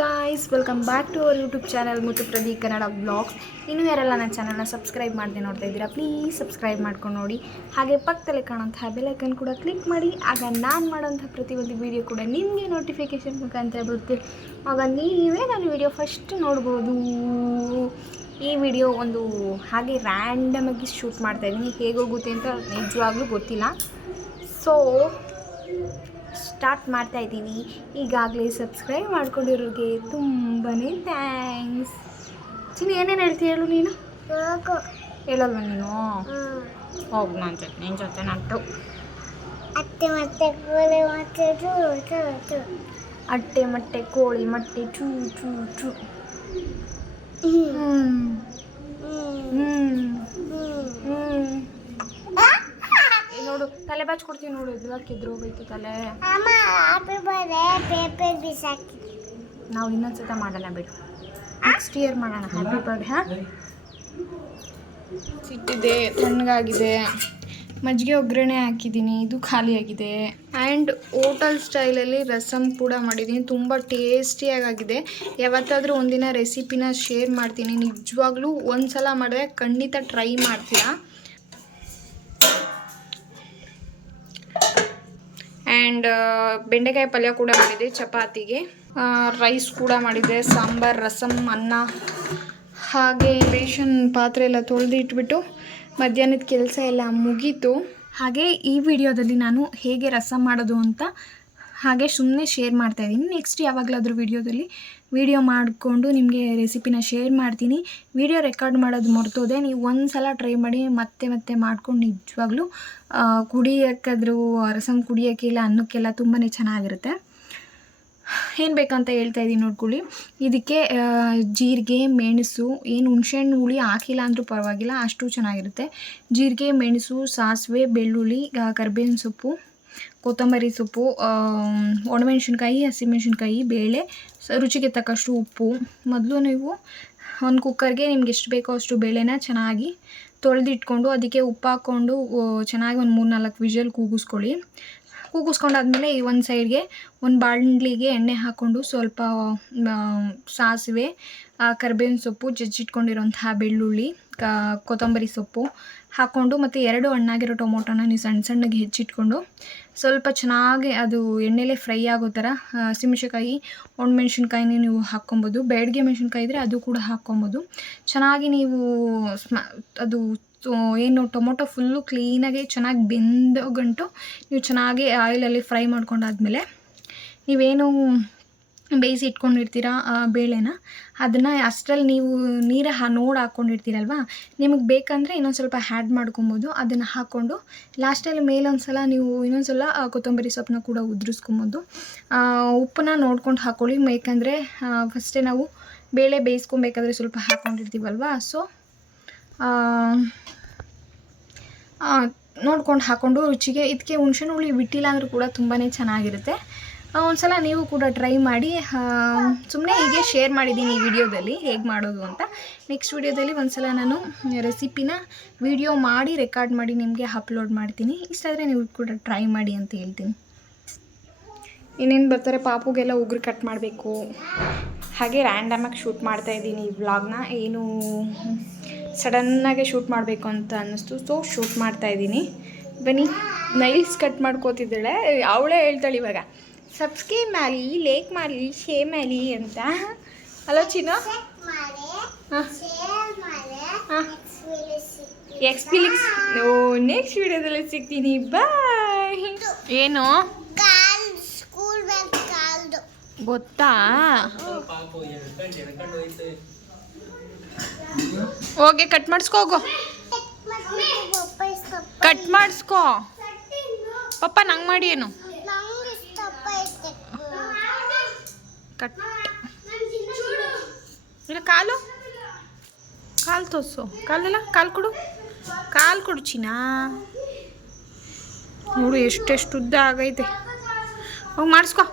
Guys welcome back to our YouTube channel Muthu Pradeep Kannada blogs ಇನ್ನೂ ಯಾರೆಲ್ಲ ನನ್ನ ಚಾನಲ್ನ ಸಬ್ಸ್ಕ್ರೈಬ್ ಮಾಡಿದೆ ನೋಡ್ತಾ ಇದ್ದೀರಾ ಪ್ಲೀಸ್ ಸಬ್ಸ್ಕ್ರೈಬ್ ಮಾಡ್ಕೊಂಡು ನೋಡಿ. ಹಾಗೆ ಪಕ್ಕದಲ್ಲಿ ಕಾಣುವಂಥ ಬೆಲೈಕನ್ ಕೂಡ ಕ್ಲಿಕ್ ಮಾಡಿ. ಆಗ ನಾನು ಮಾಡೋಂಥ ಪ್ರತಿಯೊಂದು ವೀಡಿಯೋ ಕೂಡ ನಿಮಗೆ ನೋಟಿಫಿಕೇಷನ್ ಮುಖಾಂತರ ಬರುತ್ತೆ. ಆಗ ನೀವೇ ನನ್ನ ವೀಡಿಯೋ ಫಸ್ಟ್ ನೋಡ್ಬೋದು. ಈ ವಿಡಿಯೋ ಒಂದು ಹಾಗೆ ರ್ಯಾಂಡಮಾಗಿ ಶೂಟ್ ಮಾಡ್ತಾ ಇದ್ದೀನಿ. ಹೇಗೋಗುತ್ತೆ ಅಂತ ನಿಜವಾಗ್ಲೂ ಗೊತ್ತಿಲ್ಲ. ಸೊ ಸ್ಟಾರ್ಟ್ ಮಾಡ್ತಾ ಇದ್ದೀನಿ. ಈಗಾಗಲೇ ಸಬ್ಸ್ಕ್ರೈಬ್ ಮಾಡ್ಕೊಂಡಿರೋರಿಗೆ ತುಂಬಾ ಥ್ಯಾಂಕ್ಸ್ ಚಿನ್ನ ಏನೇನು ಹೇಳ್ತೀಯ ಹೇಳು ನೀನು? ಹೇಳಲ್ವ ನೀನು? ಹೋಗು ನನ್ನ ಜೊತೆ ನಿನ್ನ ಜೊತೆ ನಂಟು ಅತ್ತೆ ಮತ್ತೆ ಕೋಳಿ ಮತ್ತೆ ಚೂ ಚೂ ಚೂ. ಅಟ್ಟೆ ಮಟ್ಟೆ ಕೋಳಿ ಮಟ್ಟೆ ಚೂ ಚೂ ಚೂ. ಹ್ಞೂ ಹ್ಞೂ ಹ್ಞೂ ನೋಡು ತಲೆ ಬಾಚ್ಕೊಡ್ತೀನಿ ನೋಡು ಎದ್ಲಾಕಿದ್ರು ಹೋಗೈತು ತಲೆ. ನಾವು ಇನ್ನೊಂದ್ಸತ ಮಾಡೋಣ ಬಿಡು. ನೆಕ್ಸ್ಟ್ ಇಯರ್ ಮಾಡೋಣ ಹ್ಯಾಪಿ ಬರ್ಡೇ ಹಾಂ? ಸಿಟ್ಟಿದೆ ತಣ್ಣಗಾಗಿದೆ. ಮಜ್ಜಿಗೆ ಒಗ್ಗರಣೆ ಹಾಕಿದ್ದೀನಿ ಇದು ಖಾಲಿಯಾಗಿದೆ. ಆ್ಯಂಡ್ ಹೋಟಲ್ ಸ್ಟೈಲಲ್ಲಿ ರಸಮ್ ಕೂಡ ಮಾಡಿದ್ದೀನಿ ತುಂಬ ಟೇಸ್ಟಿಯಾಗಿದೆ ಯಾವತ್ತಾದರೂ ಒಂದಿನ ರೆಸಿಪಿನ ಶೇರ್ ಮಾಡ್ತೀನಿ ನಿಜವಾಗ್ಲೂ ಒಂದು ಸಲ ಮಾಡಿದ್ರೆ ಖಂಡಿತ ಟ್ರೈ ಮಾಡ್ತೀರಾ? ಆ್ಯಂಡ್ ಬೆಂಡೆಕಾಯಿ ಪಲ್ಯ ಕೂಡ ಮಾಡಿದೆ ಚಪಾತಿಗೆ. ರೈಸ್ ಕೂಡ ಮಾಡಿದೆ ಸಾಂಬಾರ್ ರಸಮ್ ಅನ್ನ, ಹಾಗೆ ರೇಷನ್ ಪಾತ್ರೆ ಎಲ್ಲ ತೊಳೆದು ಇಟ್ಬಿಟ್ಟು ಮಧ್ಯಾಹ್ನದ ಕೆಲಸ ಎಲ್ಲ ಮುಗೀತು. ಹಾಗೆ ಈ ವಿಡಿಯೋದಲ್ಲಿ ನಾನು ಹೇಗೆ ರಸಮ್ ಮಾಡೋದು ಅಂತ ಹಾಗೆ ಸುಮ್ಮನೆ ಶೇರ್ ಮಾಡ್ತಾ ಇದ್ದೀನಿ. ನೆಕ್ಸ್ಟ್ ಯಾವಾಗಲಾದರೂ ವಿಡಿಯೋದಲ್ಲಿ ವಿಡಿಯೋ ಮಾಡಿಕೊಂಡು ನಿಮಗೆ ರೆಸಿಪಿನ ಶೇರ್ ಮಾಡ್ತೀನಿ. ವೀಡಿಯೋ ರೆಕಾರ್ಡ್ ಮಾಡೋದು ಮರ್ತೋದೆ. ನೀವು ಒಂದು ಸಲ ಟ್ರೈ ಮಾಡಿ ಮತ್ತೆ ಮತ್ತೆ ಮಾಡ್ಕೊಂಡು ನಿಜವಾಗ್ಲೂ ಕುಡಿಯೋಕ್ಕಾದ್ರೂ ರಸಮ್ ಕುಡಿಯೋಕ್ಕೆಲ್ಲ ಅನ್ನಕ್ಕೆಲ್ಲ ತುಂಬಾ ಚೆನ್ನಾಗಿರುತ್ತೆ. ಏನು ಬೇಕಂತ ಹೇಳ್ತಾ ಇದ್ದೀನಿ ನೋಡ್ಕೊಳ್ಳಿ. ಇದಕ್ಕೆ ಜೀರಿಗೆ, ಮೆಣಸು, ಏನು ಹುಣ್ಸೆಹಣ್ಣು ಹುಳಿ ಹಾಕಿಲ್ಲ ಅಂದರೂ ಪರವಾಗಿಲ್ಲ, ಅಷ್ಟು ಚೆನ್ನಾಗಿರುತ್ತೆ. ಜೀರಿಗೆ, ಮೆಣಸು, ಸಾಸಿವೆ, ಬೆಳ್ಳುಳ್ಳಿ ಕರ್ಬೇವಿನ ಸೊಪ್ಪು. ಕೊತ್ತಂಬರಿ ಸೊಪ್ಪು ಒಣಮೆಣಸಿನ್ಕಾಯಿ, ಹಸಿಮೆಣ್ಸಿನ್ಕಾಯಿ, ಬೇಳೆ ರುಚಿಗೆ ತಕ್ಕಷ್ಟು ಉಪ್ಪು. ಮೊದಲು ನೀವು ಒಂದು ಕುಕ್ಕರ್ಗೆ ನಿಮ್ಗೆ ಎಷ್ಟು ಬೇಕೋ ಅಷ್ಟು ಬೇಳೆನ ಚೆನ್ನಾಗಿ ತೊಳೆದಿಟ್ಕೊಂಡು ಅದಕ್ಕೆ ಉಪ್ಪು ಹಾಕ್ಕೊಂಡು ಚೆನ್ನಾಗಿ ಒಂದು ಮೂರು ನಾಲ್ಕು ವಿಷಲ್ ಕೂಗಿಸ್ಕೊಳ್ಳಿ. ಕೂಗಿಸ್ಕೊಂಡಾದ್ಮೇಲೆ ಈ ಒಂದು ಸೈಡ್ಗೆ ಒಂದು ಬಾಣಲಿಗೆ ಎಣ್ಣೆ ಹಾಕ್ಕೊಂಡು ಸ್ವಲ್ಪ ಸಾಸಿವೆ ಕರ್ಬೇವಿನ ಸೊಪ್ಪು ಜಜ್ಜಿಟ್ಕೊಂಡಿರೋಂತಹ ಬೆಳ್ಳುಳ್ಳಿ ಕೊತ್ತಂಬರಿ ಸೊಪ್ಪು ಹಾಕ್ಕೊಂಡು ಮತ್ತು ಎರಡು ಹಣ್ಣಾಗಿರೋ ಟೊಮೊಟೊನ ನೀವು ಸಣ್ಣ ಸಣ್ಣಗೆ ಹೆಚ್ಚಿಟ್ಕೊಂಡು ಸ್ವಲ್ಪ ಚೆನ್ನಾಗಿ ಅದು ಎಣ್ಣೆಲೇ ಫ್ರೈ ಆಗೋ ಥರ ಹಸಿಮೆಣ್ಸಿನ್ಕಾಯಿ ಒಣಮೆಣ್ಸಿನ್ಕಾಯಿನ ನೀವು ಹಾಕ್ಕೊಬೋದು. ಬೆಳಗ್ಗೆ ಮೆಣಸಿನ್ಕಾಯಿ ಇದ್ದರೆ ಅದು ಕೂಡ ಹಾಕ್ಕೊಬೋದು. ಚೆನ್ನಾಗಿ ನೀವು ಸ್ಮ, ಅದು ಏನು ಟೊಮೊಟೊ ಫುಲ್ಲು ಕ್ಲೀನಾಗಿ ಚೆನ್ನಾಗಿ ಬೆಂದೋ ಗಂಟು ನೀವು ಚೆನ್ನಾಗಿ ಆಯಿಲಲ್ಲಿ ಫ್ರೈ ಮಾಡ್ಕೊಂಡಾದ್ಮೇಲೆ ನೀವೇನು ಬೇಯಿಸಿ ಇಟ್ಕೊಂಡಿರ್ತೀರ ಬೇಳೆನ? ಅದನ್ನು ಅಷ್ಟರಲ್ಲಿ ನೀವು ನೀರು ಹಾ, ನೋಡಿ ಹಾಕ್ಕೊಂಡಿರ್ತೀರಲ್ವ ನಿಮಗೆ ಬೇಕಂದರೆ ಇನ್ನೊಂದು ಸ್ವಲ್ಪ ಹ್ಯಾಡ್ ಮಾಡ್ಕೊಬೋದು. ಅದನ್ನು ಹಾಕ್ಕೊಂಡು ಲಾಸ್ಟಲ್ಲಿ ಮೇಲೊಂದು ಸಲ ನೀವು ಇನ್ನೊಂದು ಸಲ ಕೊತ್ತಂಬರಿ ಸೊಪ್ಪನ್ನ ಕೂಡ ಉದುರಿಸ್ಕೊಬೋದು. ಉಪ್ಪನ್ನ ನೋಡ್ಕೊಂಡು ಹಾಕ್ಕೊಳ್ಳಿ ಬೇಕಂದರೆ ಫಸ್ಟೇ ನಾವು ಬೇಳೆ ಬೇಯಿಸ್ಕೊಬೇಕಾದ್ರೆ ಸ್ವಲ್ಪ ಹಾಕ್ಕೊಂಡಿರ್ತೀವಲ್ವ ಸೊ ನೋಡ್ಕೊಂಡು ಹಾಕ್ಕೊಂಡು ರುಚಿಗೆ ಇದಕ್ಕೆ ಹುಣಸೆ ಹುಳಿ ಬಿಟ್ಟಿಲ್ಲ ಅಂದರೂ ಕೂಡ ತುಂಬಾ ಚೆನ್ನಾಗಿರುತ್ತೆ. ಒಂದು ಸಲ ನೀವು ಕೂಡ ಟ್ರೈ ಮಾಡಿ ಸುಮ್ಮನೆ ಹೀಗೆ ಶೇರ್ ಮಾಡಿದ್ದೀನಿ ಈ ವಿಡಿಯೋದಲ್ಲಿ ಹೇಗೆ ಮಾಡೋದು ಅಂತ. ನೆಕ್ಸ್ಟ್ ವಿಡಿಯೋದಲ್ಲಿ ಒಂದು ಸಲ ನಾನು ರೆಸಿಪಿನ ವಿಡಿಯೋ ಮಾಡಿ ರೆಕಾರ್ಡ್ ಮಾಡಿ ನಿಮಗೆ ಅಪ್ಲೋಡ್ ಮಾಡ್ತೀನಿ. ಇಷ್ಟ ಆದರೆ ನೀವು ಕೂಡ ಟ್ರೈ ಮಾಡಿ ಅಂತ ಹೇಳ್ತೀನಿ. ಇನ್ನೇನು ಬರ್ತಾರೆ? ಪಾಪುಗೆಲ್ಲ ಉಗುರು ಕಟ್ ಮಾಡಬೇಕು. ಹಾಗೆ ರ್ಯಾಂಡಮಾಗಿ ಶೂಟ್ ಮಾಡ್ತಾ ಇದ್ದೀನಿ ಈ ವ್ಲಾಗ್ನ ಏನು ಸಡನ್ನಾಗೆ ಶೂಟ್ ಮಾಡಬೇಕು ಅಂತ ಅನ್ನಿಸ್ತು. ಸೊ ಶೂಟ್ ಮಾಡ್ತಾ ಇದ್ದೀನಿ. ಬನ್ನಿ ನೈಲ್ಸ್ ಕಟ್ ಮಾಡ್ಕೋತಿದ್ದಾಳೆ. ಅವಳೇ ಹೇಳ್ತಾಳೆ ಇವಾಗ. ಸಬ್ಸ್ಕ್ರೈಬ್ ಮಾಡಿ ಲೇಕ್ ಮಾಡಿ ಶೇರ್ ಮಾಡಿ ಅಂತ. ಹಲೋ ಚಿನ್ನು. ಮಾಡಿ ಹಾಂ. ಶೇರ್ ಮಾಡಿ ಹಾಂ ನೆಕ್ಸ್ಟ್ ವಿಡಿಯೋ ಸಿಗ್ತೀನಿ. ಓ ನೆಕ್ಸ್ಟ್ ವಿಡಿಯೋದಲ್ಲಿ ಸಿಗ್ತೀನಿ. ಬಾಯ್ ಏನು? ಗೊತ್ತಾ? ಹೋಗಿ ಕಟ್ ಮಾಡಿಸ್ಕೋಗೋ ಕಟ್ ಮಾಡಿಸ್ಕೋ. ಪಪ್ಪ ನಂಗೆ ಮಾಡಿ ಏನು ನಂಗೆ ಇಷ್ಟಪ್ಪ ಐತೆ ಕಟ್. ಇಲ್ಲ ಕಾಲು. ಕಾಲು ತೋರಿಸು. ಕಾಲಿಲ್ಲ ಕಾಲು ಕೊಡು. ಕಾಲು ಕೊಡು ಚಿನ್ನ. ನೋಡು ಎಷ್ಟೆಷ್ಟು ಉದ್ದ ಆಗೈತೆ. ಹೋಗಿ ಮಾಡಿಸ್ಕೊ.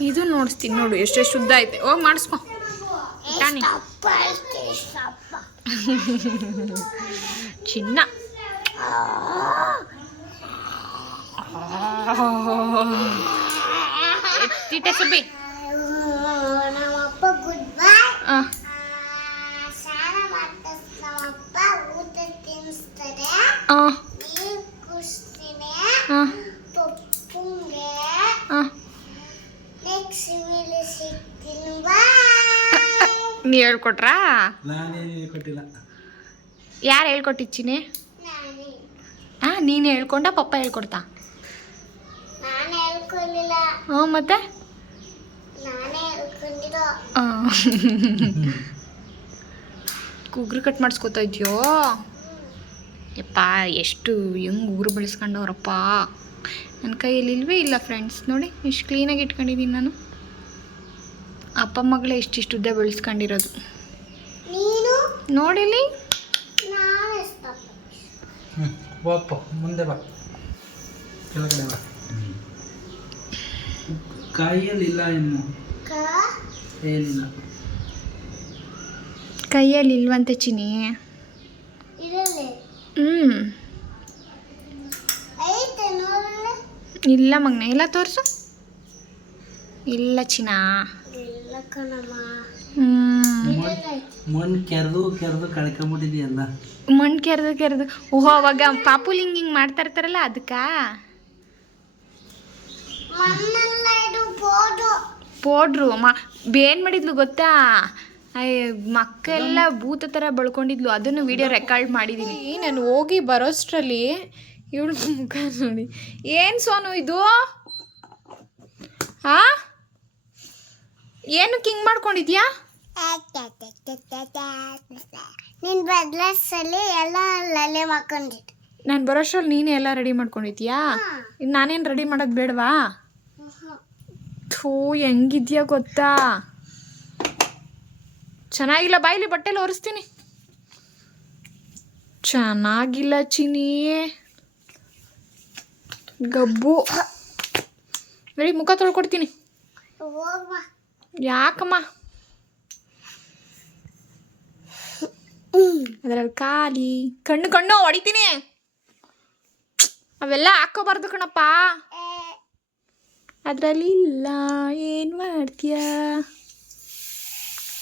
ಇದು ನೋಡಿಸ್ತೀನಿ ನೋಡು ಎಷ್ಟೆಷ್ಟು ಉದ್ದ ಐತೆ. ಹೋಗಿ ಮಾಡಿಸ್ಕೊ. ತಾನೆ ಚಿನ್ನ. ಎತ್ತಿಟ್ಟೆ ಸುಬ್ಬಿ. ನೀವು ಹೇಳ್ಕೊಟ್ರಾ? ಯಾರು ಹೇಳ್ಕೊಟ್ಟಿಚ್ಚಿನಿ? ನಾನೇ. ಹಾಂ ನೀನು ಹೇಳ್ಕೊಂಡ ಪಪ್ಪ ಹೇಳ್ಕೊಡ್ತಾ? ಹ್ಞೂ ಮತ್ತೆ? ಕುಗ್ರು ಕಟ್ ಮಾಡಿಸ್ಕೊತಾ ಇದೆಯೋ? ಯಪ್ಪ ಎಷ್ಟು ಹೆಂಗೆ ಊರು ಬೆಳೆಸ್ಕೊಂಡವ್ರಪ್ಪ. ನನ್ನ ಕೈಯಲ್ಲಿ ಇಲ್ವೇ ಇಲ್ಲ ಫ್ರೆಂಡ್ಸ್ ನೋಡಿ ಇಷ್ಟು ಕ್ಲೀನಾಗಿ ಇಟ್ಕೊಂಡಿದ್ದೀನಿ ನಾನು. ಅಪ್ಪ ಮಗಳೇ ಇಷ್ಟಿಷ್ಟು ಉದ್ದ ಬೆಳೆಸ್ಕೊಂಡಿರೋದು. ನೀನು? ನೋಡಿಲಿ ಮುಂದೆ ಬಾ. ಕೆಳಗಡೆ ಬಾ. ಕೈಯಲ್ಲಿಲ್ಲ ಇಲ್ಲ ಇನ್ನು. ಕ? ಏನಿಲ್ಲ. ಕೈಯಲ್ಲಿ ಇಲ್ವಂತೆ ಚಿನಿ ಇಲ್ಲ ಮಗ್ನೆ ಇಲ್ಲ ತೋರಿಸು. ಇಲ್ಲ ಚಿನ್ನ ಮಣ್ಣು ಕೆರೆದು ಕೆರೆದು ಕಳ್ಕೊಂಬಿಟ್ಟಿದೆಯಲ್ಲ. ಮಣ್ಣು ಕೆರೆದು ಕೆರೆದು. ಓಹೋ ಅವಾಗ ಪಾಪುಲ್ ಹಿಂಗೆ ಹಿಂಗೆ ಮಾಡ್ತಾ ಇರ್ತಾರಲ್ಲ ಅದಕ್ಕ ಪೌಡ್ರು ಮಾ ಏನು ಮಾಡಿದ್ಲು ಗೊತ್ತಾ? ಮಕ್ಕೆಲ್ಲ ಭೂತ ಥರ ಬಳ್ಕೊಂಡಿದ್ಲು. ಅದನ್ನು ವಿಡಿಯೋ ರೆಕಾರ್ಡ್ ಮಾಡಿದ್ದೀನಿ ನಾನು ಹೋಗಿ ಬರೋಷ್ಟರಲ್ಲಿ ಇವಳು ಮುಖ ನೋಡಿ. ಏನು ಸೋನು ಇದು? ಹಾ ಏನು ಕಿಂಗ್ ಮಾಡ್ಕೊಂಡಿದ್ಯಾ? ನಿನ್ ಬದ್ಲಸಲ್ಲಿ ಎಲ್ಲ ಲಲೆ ಮಾಡ್ಕೊಂಡಿದ್ದೆ. ನಾನು ಬರೋಷ್ಟ್ರಲ್ಲಿ ನೀನೇ ಎಲ್ಲ ರೆಡಿ ಮಾಡ್ಕೊಂಡಿದ್ಯಾ? ನಾನೇನು ರೆಡಿ ಮಾಡೋದು ಬೇಡವಾ? ಥೂ ಹೆಂಗಿದ್ಯಾ ಗೊತ್ತಾ? ಚೆನ್ನಾಗಿಲ್ಲ ಬಾಯಿಲಿ ಬಟ್ಟೆಲಿ ಒರೆಸ್ತೀನಿ ಚೆನ್ನಾಗಿಲ್ಲ ಚಿನಿ ಗಬ್ಬು. ಬರೀ ಮುಖ ತೊಳ್ಕೊಡ್ತೀನಿ. ಯಾಕಮ್ಮ? ಅದರಲ್ಲಿ ಖಾಲಿ. ಕಣ್ಣು ಕಣ್ಣು ಹೊಡಿತೀನಿ. ಅವೆಲ್ಲ ಹಾಕೋಬಾರ್ದು ಕಣಪ್ಪ. ಅದರಲ್ಲಿ ಇಲ್ಲ. ಏನು ಮಾಡ್ತೀಯ?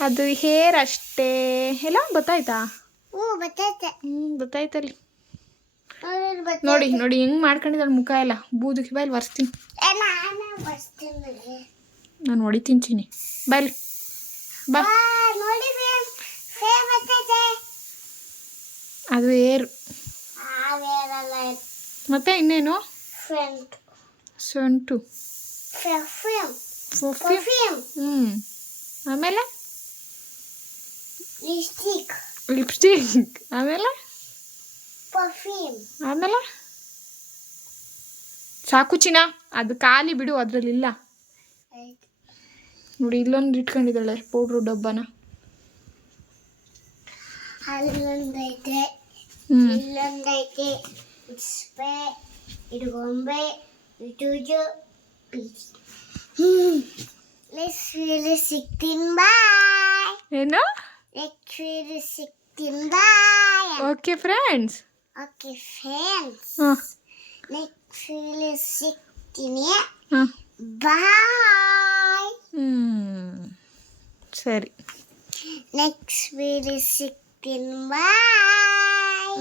ಅದು ಹೇರ್ ಅಷ್ಟೇ. ಎಲ್ಲ ಗೊತ್ತಾಯ್ತಾ? ಗೊತ್ತಾಯ್ತಲ್ಲಿ ನೋಡಿ ನೋಡಿ ಹೆಂಗ್ ಮಾಡ್ಕೊಂಡಿದ್ದಾಳೆ ಮುಖ ಎಲ್ಲ. ಬೂದುಕಿ ಬಾಯಲ್ಲಿ ಒರೆಸ್ತೀನಿ. ನಾನೇ ನಾನು ಹೊಡಿತೀನಿ ತಿಂತೀನಿ. ಬಾಯ್ಲಿ. ಬಾ. ಅದು ಏರ್ ಮತ್ತೆ ಇನ್ನೇನು? ಸೊಂಟು ಹ್ಮ್. ಹ್ಞೂ ಆಮೇಲೆ? ಲಿಪ್ಸ್ಟಿಕ್ ಲಿಪ್ಸ್ಟಿಕ್ ಆಮೇಲೆ ಪರ್ಫ್ಯೂಮ್ ಆಮೇಲೆ ಸಾಕು ಚಿನ್ನ. ಅದು ಖಾಲಿ ಬಿಡು ಅದರಲ್ಲಿಲ್ಲ. ನೋಡಿ ಇಲ್ಲೊಂದು ಇಟ್ಕೊಂಡಿದ್ದಾಳೆ ಪೌಡ್ರು ಡಬ್ಬನ. ಅಲ್ಲೊಂದೈತೆ. ಇಲ್ಲೊಂದೈತೆ. ಸ್ಪ್ರೇ ಇದು ಗೊಂಬೆ ಇದು ಹ್ಞೂ ಸಿಗ್ತೀನಿ ಬಾಯ್ ಏನು? ನೆಕ್ಸ್ಟ್ ವೀಲ್ ಸಿಗ್ತೀನಿ bye okay friends okay friends ಹಾಂ ನೆಕ್ಸ್ಟ್ ವೀಲ್ ಸಿಗ್ತೀನಿ ಹಾಂ ಬಾಯ್ ಹ್ಞೂ ಸರಿ ನೆಕ್ಸ್ಟ್ ವೀಲ್ ಸಿಗ್ತೀನಿ ಬಾಯ್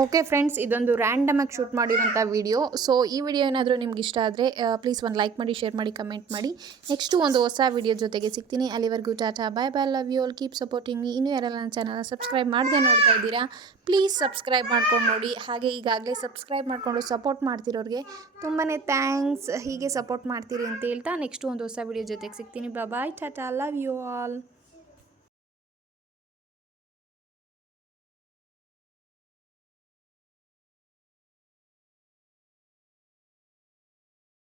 ಓಕೆ ಫ್ರೆಂಡ್ಸ್ ಇದೊಂದು ರ್ಯಾಂಡಮಾಗಿ ಶೂಟ್ ಮಾಡಿರೋಂಥ ವಿಡಿಯೋ ಸೊ ಈ ವಿಡಿಯೋ ಏನಾದರೂ ನಿಮ್ಗೆ ಇಷ್ಟ ಆದರೆ ಪ್ಲೀಸ್ ಒಂದು ಲೈಕ್ ಮಾಡಿ ಶೇರ್ ಮಾಡಿ ಕಮೆಂಟ್ ಮಾಡಿ. ನೆಕ್ಸ್ಟು ಒಂದು ಹೊಸ ವಿಡಿಯೋ ಜೊತೆಗೆ ಸಿಗ್ತೀನಿ. ಅಲ್ಲಿವರೆಗೂ tata bye bye love you all keep supporting me ಇನ್ನೂ ಯಾರೆಲ್ಲ ನನ್ನ ಚಾನಲ್ನ ಸಬ್ಸ್ಕ್ರೈಬ್ ಮಾಡದೆ ನೋಡ್ತಾ ಇದ್ದೀರಾ ಪ್ಲೀಸ್ ಸಬ್ಸ್ಕ್ರೈಬ್ ಮಾಡ್ಕೊಂಡು ನೋಡಿ. ಹಾಗೆ ಈಗಾಗಲೇ ಸಬ್ಸ್ಕ್ರೈಬ್ ಮಾಡಿಕೊಂಡು ಸಪೋರ್ಟ್ ಮಾಡ್ತಿರೋರಿಗೆ ತುಂಬಾ ಥ್ಯಾಂಕ್ಸ್ ಹೀಗೆ ಸಪೋರ್ಟ್ ಮಾಡ್ತೀರಿ ಅಂತ ಹೇಳ್ತಾ ನೆಕ್ಸ್ಟು ಒಂದು ಹೊಸ ವಿಡಿಯೋ ಜೊತೆಗೆ ಸಿಗ್ತೀನಿ. Bye tata love you all